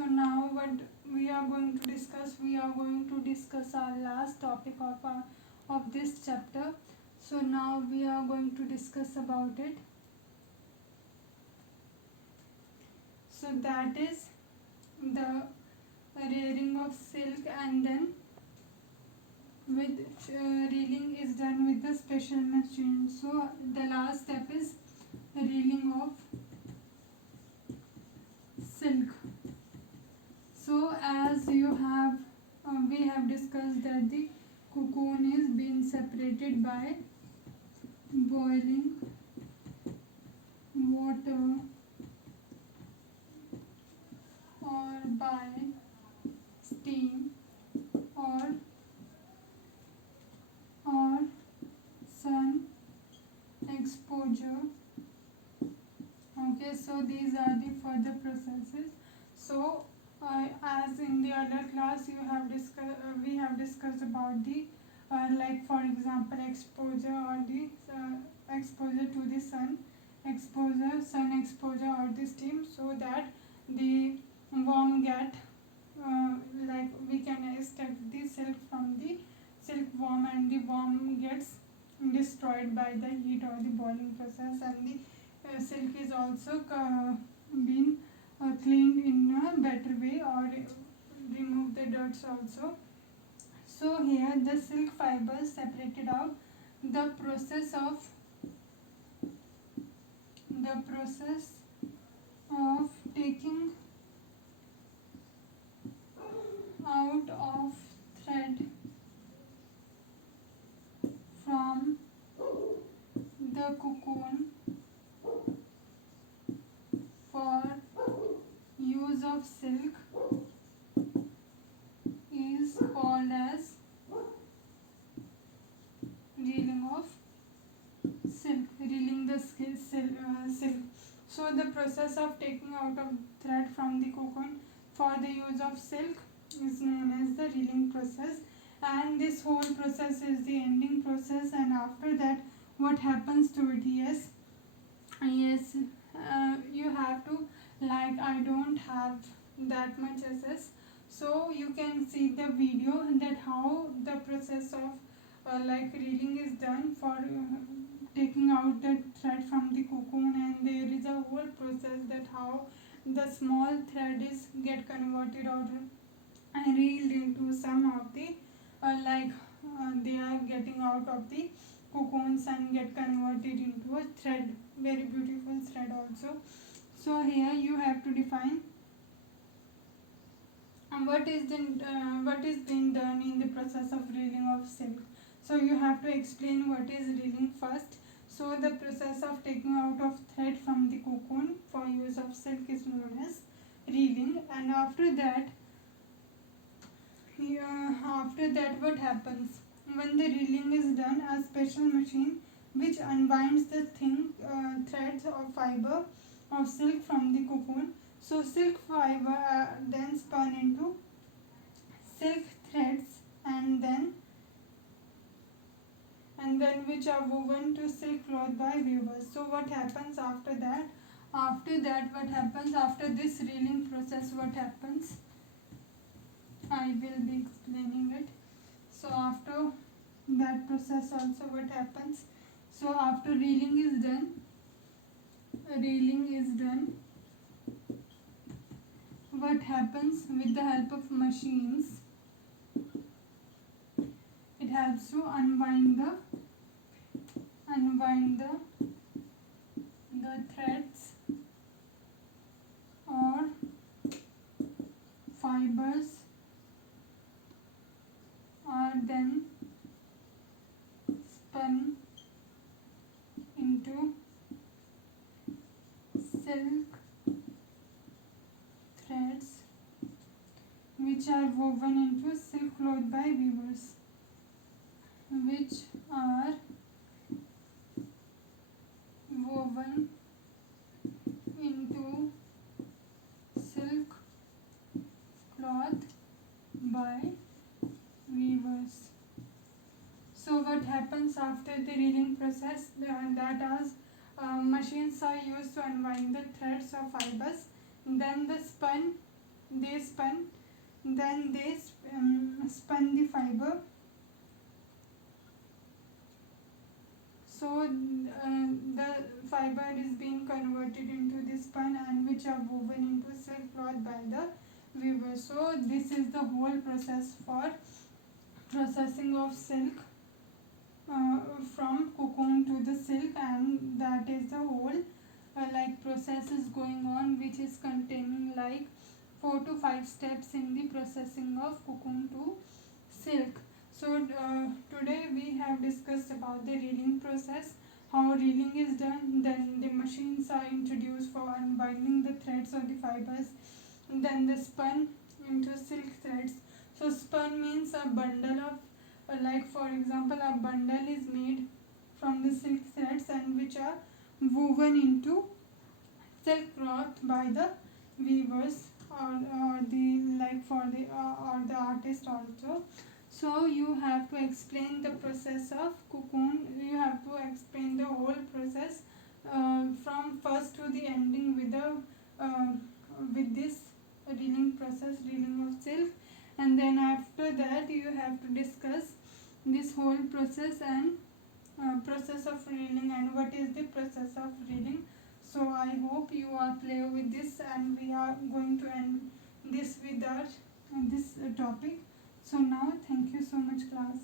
So now what we are going to discuss, our last topic of this chapter. So now we are going to discuss about it. So that is the rearing of silk, and then with reeling is done with the special machine. So the last step is reeling of silk. So as you have we have discussed that the cocoon is being separated by boiling water or by steam or or sun exposure. Okay, so these are the further processes. So as in the other class we have discussed about the like for example exposure or the exposure to the sun exposure or the steam, so that the worm get like we can extract the silk from the silkworm, and the worm gets destroyed by the heat or the boiling process, and the silk is also been cleaned in a better way, or remove the dirts also. So here the silk fibers separated out. The process of taking out of thread from the cocoon for use of silk is called as reeling of reeling the silk. So the process of taking out of thread from the cocoon for the use of silk is known as the reeling process, and this whole process is the ending process. And after that, what happens to it? Yes, you have to, like, I don't have that much access, so you can see the video that how the process of like reeling is done for taking out the thread from the cocoon, and there is a whole process that how the small thread is get converted or reeled into some of the they are getting out of the cocoons and get converted into a thread, very beautiful thread also. So here you have to define what is being done in the process of reeling of silk. So you have to explain what is reeling first. So the process of taking out of thread from the cocoon for use of silk is known as reeling. And after that what happens? When the reeling is done, a special machine which unwinds the thin threads of fiber of silk from the cocoon. So silk fiber then spun into silk threads, and then which are woven to silk cloth by weavers. So what happens after that? What happens after this reeling process? What happens? I will be explaining it. So after that process also what happens? So after reeling is done, what happens with the help of machines? It helps to unwind the threads or fibers are then spun into silk threads which are woven into silk cloth by weavers, which are woven into silk cloth by weavers. So what happens after the reeling process? That is, machines are used to unwind the threads of fibers. Then the spun they spun, then they spun the fiber. So the fiber is being converted into the spun and which are woven into silk cloth by the weaver. So this is the whole process for processing of silk from cocoon to the silk, and that is the whole like process is going on, which is containing like 4 to 5 steps in the processing of cocoon to silk. So today we have discussed about the reeling process, how reeling is done, then the machines are introduced for unbinding the threads or the fibers, then the spun into silk threads. So spun means a bundle of like for example a bundle is made from the silk threads and which are woven into silk cloth by the weavers, or the like for the or the artist also. So you have to explain the process of cocoon, you have to explain the whole process from first to the ending uh, with this reeling process, reeling of silk, and then after that you have to discuss this whole process and process of reeling and what is the process of reeling. So I hope you are clear with this, and we are going to end this with our this topic. So now thank you so much class.